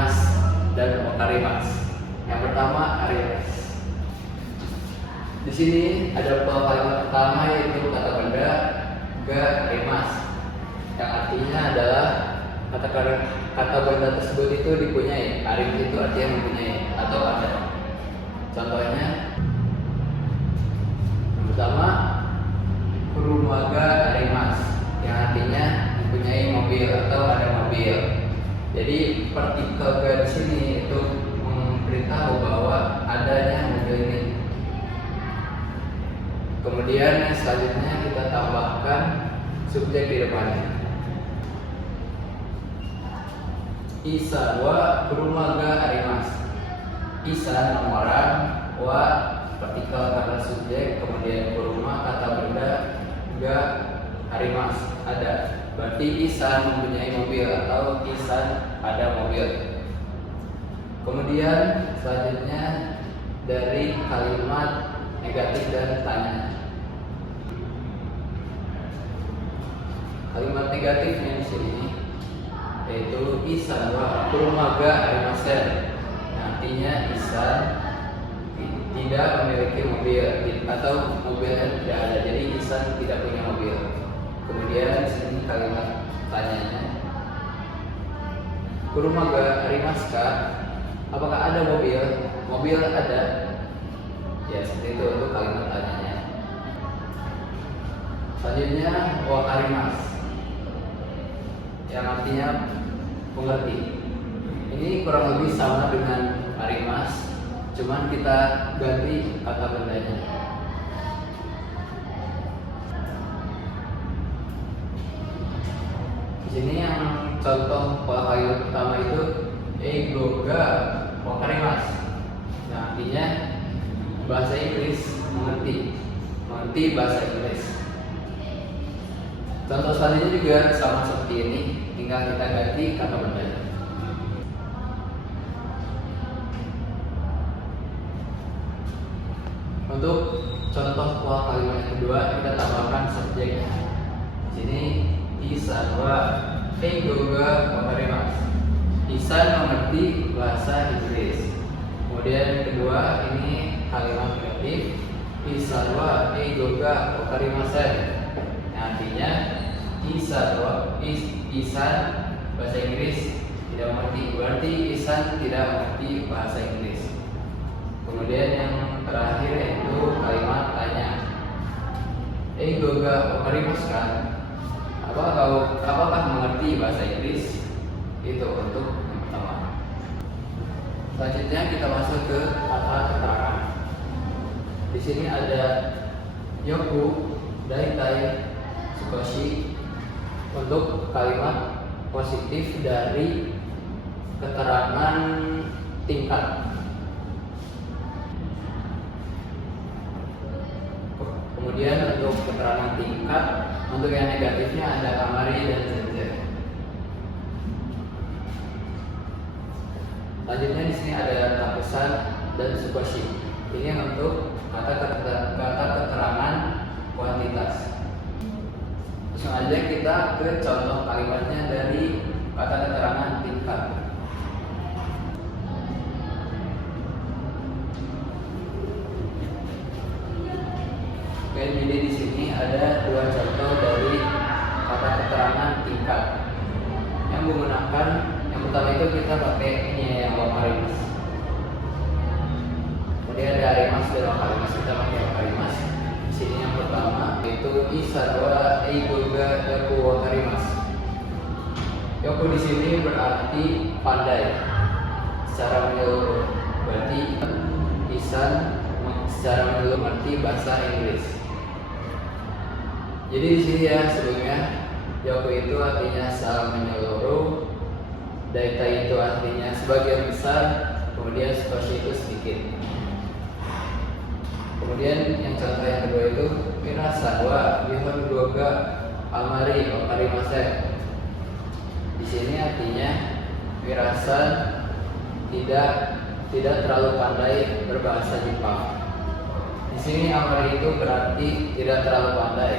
arimas, dan wakarimas. Yang pertama arimas. Di sini ada kalimat pertama yaitu kata benda ga arimas, yang artinya adalah kata benda tersebut itu dipunyai. Arimas itu artinya mempunyai atau ada. Contohnya, yang pertama kurumaga arimas, yang artinya mempunyai mobil atau ada mobil. Jadi partikel ga di sini itu memberitahu bahwa adanya mobil ini. Kemudian yang selanjutnya kita tambahkan subjek di depannya. Isa wa kurumaga arimas. Isa nama orang, wa partikel kata subjek, kemudian kuruma kata benda, ga arimas ada. Berarti Ihsan mempunyai mobil atau Ihsan ada mobil. Kemudian selanjutnya dari kalimat negatif dan tanya. Kalimat negatifnya di sini yaitu Ihsan wa kurumaga arimasen. Artinya Ihsan tidak memiliki mobil atau mobilnya tidak ada. Jadi Ihsan tidak punya mobil. Kemudian di sini kalimat tanyanya, kurumaga arimaska, apakah ada mobil? Mobil ada. Ya, seperti itu untuk kalimat tanyanya. Selanjutnya wakarimas, yang artinya mengerti. Ini kurang lebih sama dengan arimas, cuman kita ganti kata bendanya. Di sini yang contoh pola kalimat pertama itu egoga wakarimas, yang artinya bahasa Inggris mengerti bahasa Inggris. Contoh selanjutnya juga sama seperti ini, tinggal kita ganti kata bendanya. Untuk contoh pola kalimat yang kedua, kita tambahkan subjeknya. Di sini Ihsan wa egoga wakarimas. Ihsan mengerti bahasa Inggris. Kemudian kedua ini kalimat negatif, Ihsan wa egoga wakarimasen. Artinya Ihsan bahasa Inggris tidak mengerti. Berarti Ihsan tidak mengerti bahasa Inggris. Kemudian yang terakhir yaitu kalimat tanya. Egoga wakarimasen. Apakah mengerti bahasa Inggris? Itu untuk yang pertama. Selanjutnya kita masuk ke kata keterangan. Di sini ada yoku, daitai, sukoshi untuk kalimat positif dari keterangan tingkat. Kemudian untuk keterangan tingkat, untuk yang negatifnya ada amari dan zenzen. Selanjutnya di sini ada takusan dan sukoshi. Ini untuk kata keterangan kuantitas. Langsung aja kita ke contoh kalimatnya dari kata keterangan tingkat. Oke, jadi di sini ada dua contoh dari kata keterangan tingkat yang menggunakan, yang pertama itu kita pakai ini yang wakarimas. Kemudian ada arimas dan wakarimas, kita pakai wakarimas. Di sini yang pertama itu Ihsan wa egoga yoku wakarimas. Yoku di sini berarti pandai secara menyeluruh. Berarti Ihsan secara menyeluruh mengerti bahasa Inggris. Jadi di sini ya sebelumnya yoku itu artinya secara menyeluruh, daitai itu artinya sebagian besar, kemudian sukoshi itu sedikit. Kemudian yang contoh yang kedua itu mirasa wa bihon goga amari wakarimasen. Di sini artinya mirasa tidak terlalu pandai berbahasa Jepang. Di sini amari itu berarti tidak terlalu pandai.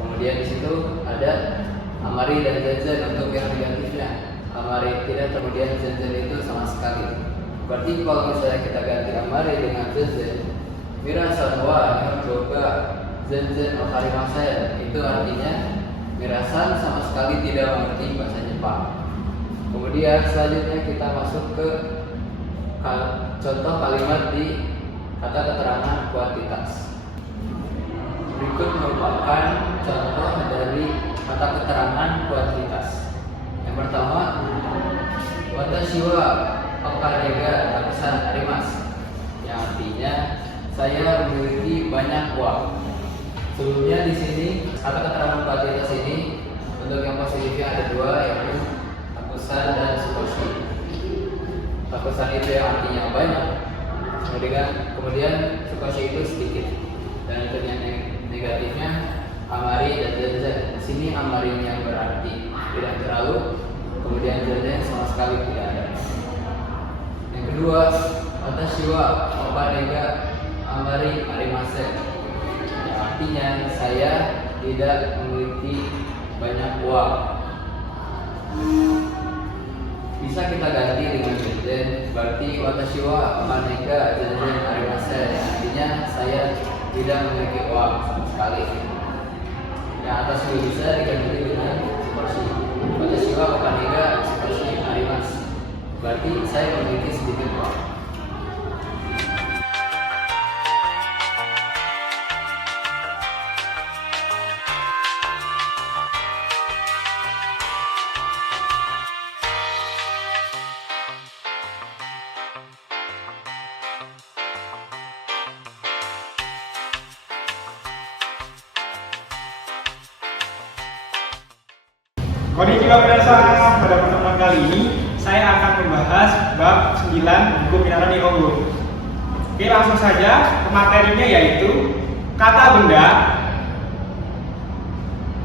Kemudian di situ ada amari dan zenzen untuk yang negatifnya. amari tidak, kemudian zen itu sama sekali. Berarti kalau misalnya kita ganti amari dengan zen, mirasan wa yoga zen okarimasen, itu artinya mirasan sama sekali tidak mengerti bahasa Jepang. Kemudian selanjutnya kita masuk ke contoh kalimat di kata keterangan kuantitas. Berikut merupakan contoh dari kata keterangan kuantitas. Yang pertama, watashi wa okanega takusan arimasu, yang artinya saya memiliki banyak uang. Sebelumnya di sini kata keterangan kuantitas ini untuk yang positifnya ada dua, yaitu takusan dan sukoshi. Takusan itu yang artinya banyak, kemudian sukoshi itu sedikit, dan untuk yang negatifnya amari dan zen. Di sini amari yang berarti tidak terlalu, kemudian zen sama sekali tidak ada. Yang kedua, watashi wa okanega amari arimasen, yang artinya saya tidak memiliki banyak uang. Bisa kita ganti dengan zen, berarti watashi wa okanega zen arimasen, yang artinya saya tidak memiliki uang sama sekali. Yang atas juga bisa diganti dengan sukoshi. Watashi wa okanega sukoshi arimasu, berarti saya memiliki sedikit uang. Konnichiwa minasan, pada pertemuan kali ini saya akan membahas bab 9 buku Minara Nihongo. Oke, langsung saja ke materinya, yaitu kata benda,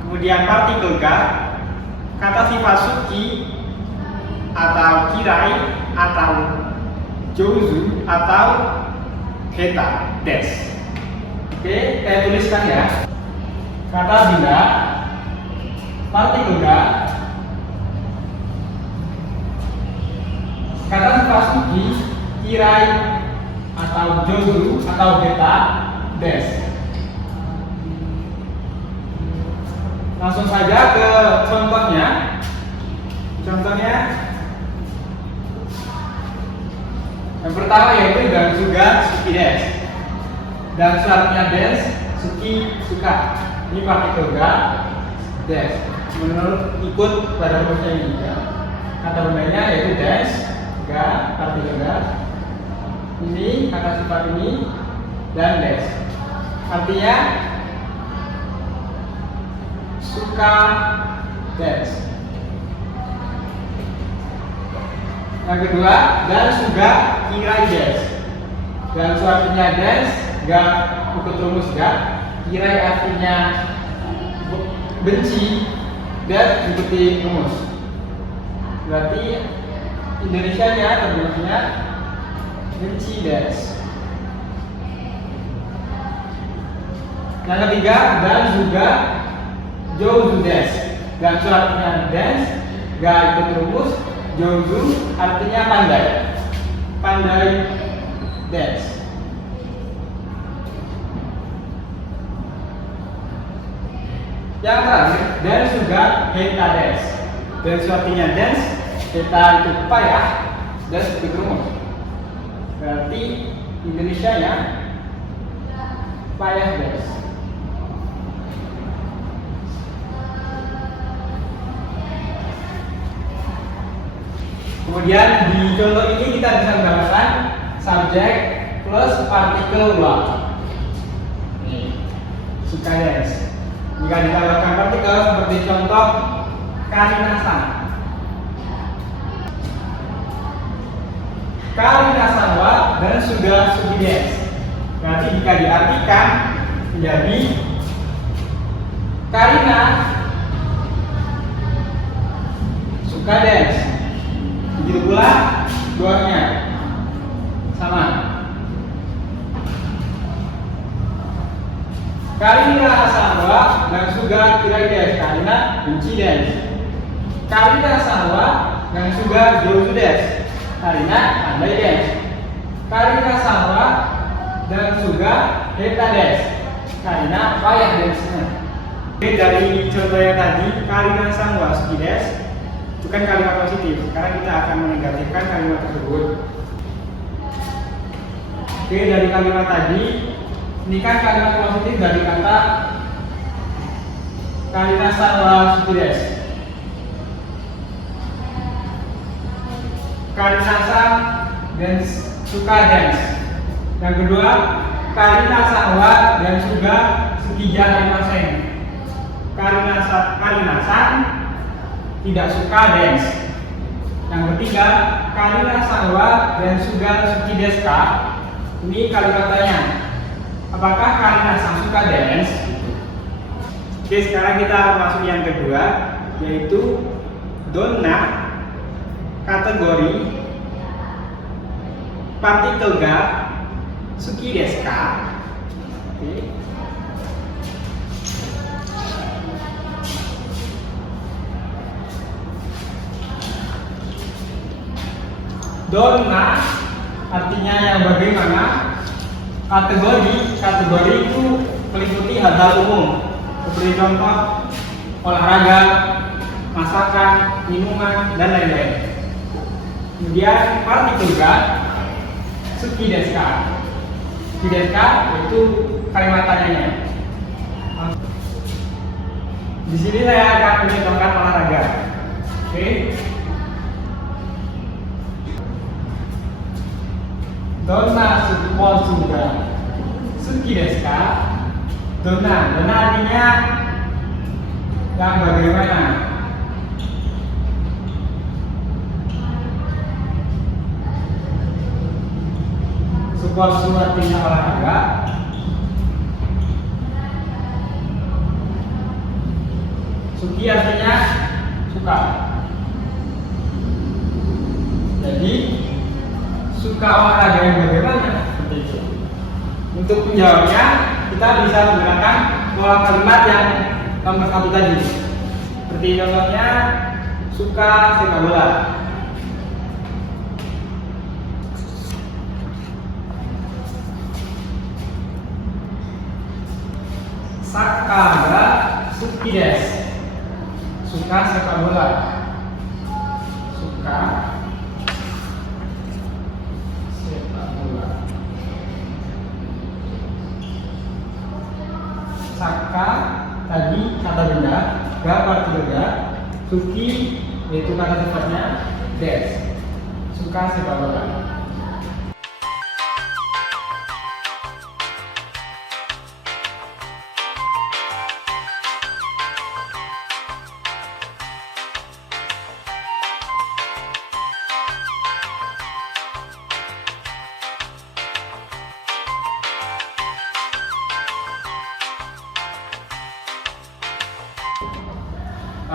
kemudian partikel ga, kata sifat suki atau kirai atau jouzu atau heta des. Oke, saya tuliskan ya. Kata benda, partikel ga, kata sifat suki, kirai atau jouzu atau heta des. Langsung saja ke contohnya. Yang pertama yaitu dan juga suki des. Dan artinya des, suki suka. Ini partikel ga des. Menurut ikut pada rumusnya ini ya. Kata bendanya yaitu des, ga, partikel ga. Ini kata sifat ini dan des. Artinya suka des. Yang kedua, dan juga kirai des. Dan artinya des, ga ikut rumus ga. Kirai artinya benci, dan ikuti rumus. Berarti Indonesianya terjemahnya benci des. Yang ketiga, dan juga jouzu des. Dan artinya des, ga ikut rumus. Jouzu artinya pandai. Pandai des. Yang terakhir, dan juga heta des. Dan artinya des, heta itu payah, des itu rumus. Berarti Indonesianya payah des. Kemudian di contoh ini kita bisa menggunakan subjek plus partikel wa. Nih, suka des. Jika ditambahkan partikel seperti contoh karinasan. Karinasan wa dan sudah suki des. Berarti jika diartikan menjadi Karina suka des. Begitu pula duanya sama. Karina sawa dan juga kirai des. Karina benci des. Karina sawa dan juga jauh des. Karina pandai des. Karina sama dan juga heta des. Karina payah desnya. Oke, dari contoh yang tadi, Karina sangwa suki des, itu kan kalimat positif. Sekarang kita akan menegatifkan kalimat tersebut. Oke, dari kalimat tadi, ini kan kalimat positif dari kata Karina sangwa suki des. Karina sang dan suka dance. Yang kedua, Karina sangwa dan juga sukija arimasen. Karina san tidak suka dance. Yang ketiga, Karina sangwa dan juga suki deska. Ini kalimat tanya. Apakah Karina sang suka dance? Oke, sekarang kita akan masuk yang kedua, yaitu donna kategori partikel ga suki desu ka? Oke. Donna artinya yang bagaimana, kategori itu meliputi hal-hal umum seperti contoh olahraga, masakan, minuman, dan lain-lain. Kemudian partikel ga suki desu ka. Suki desu ka itu kalimat tanyanya. Di sini saya akan mencontohkan olahraga. Oke. Donna suki ga suki desu ka? Donna artinya yang bagaimana. Sports artinya olahraga. Suki artinya suka. Jadi suka olahraga yang bagaimana? Seperti itu. Untuk menjawabnya kita bisa menggunakan pola kalimat yang nomor satu tadi. Seperti contohnya suka sepak bola. Saka ga suki desu. Suka sepak bola. Suka sepak bola. Saka tadi kata benda, ga partikel ga, suki yaitu kata sifatnya, desu suka sepak bola.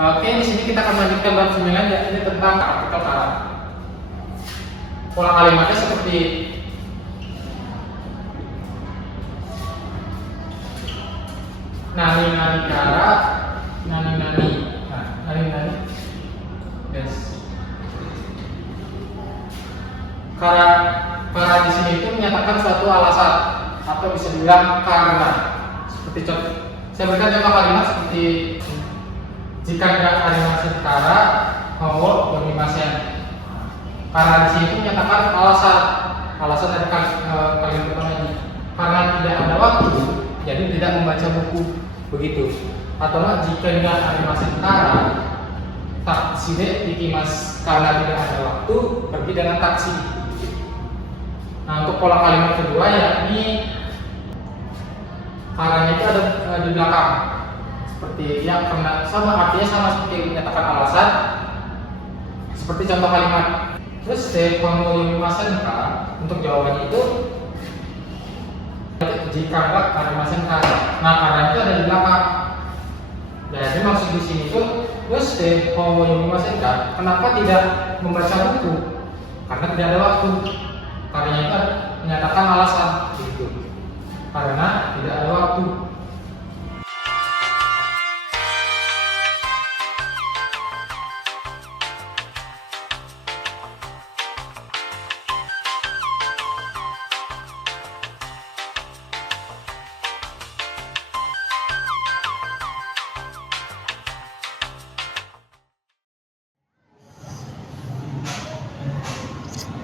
Oke, di sini kita akan melanjutkan bab 9, yakni tentang partikel kara. Pola kalimatnya seperti nani kara, nani. Nah, nani. Yes. Kara di sini itu menyatakan suatu alasan atau bisa dibilang karena. Seperti contoh, saya berikan contoh kalimat seperti jika tidak arimasen kara, mau yonimasen. Karena di sini itu menyatakan alasan dari kalimat pertama ini. Karena tidak ada waktu, jadi tidak membaca buku begitu. Atau jika tidak arimasen kara, taksi ikimas, karena tidak ada waktu, pergi dengan taksi. Nah, untuk pola kalimat kedua yakni karena itu ada di belakang. Seperti yang karena artinya sama seperti menyatakan alasan. Seperti contoh kalimat terus yumimasen ka, untuk jawabannya itu jika enggak arimasen ka. Nah, karena itu ada di belakang. Jadi maksud di sini itu terus yumimasen ka, kenapa tidak membaca buku? Karena tidak ada waktu. Karena itu menyatakan alasan gitu. Karena tidak ada waktu.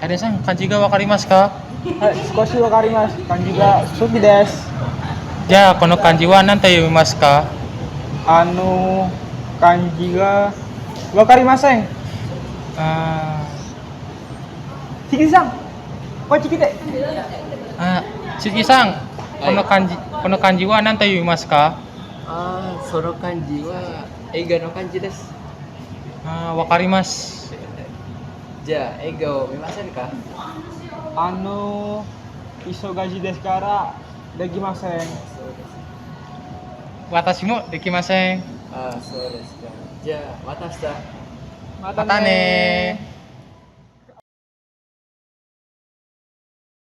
Aide-san, kanji ga wakarimasu ka? はい、少しわかります。漢字が好きです。じゃあこの漢字は何と読みますか？漢字がわかりません。あちきさん、こっち来て。つぎさん、この漢字は何と読みますか？その漢字は映画の漢字です。わかります。じゃあ映画を見ませんか？忙しいですからできません。そうです。私もできません。そうですか。じゃあまた明日。ままたねー。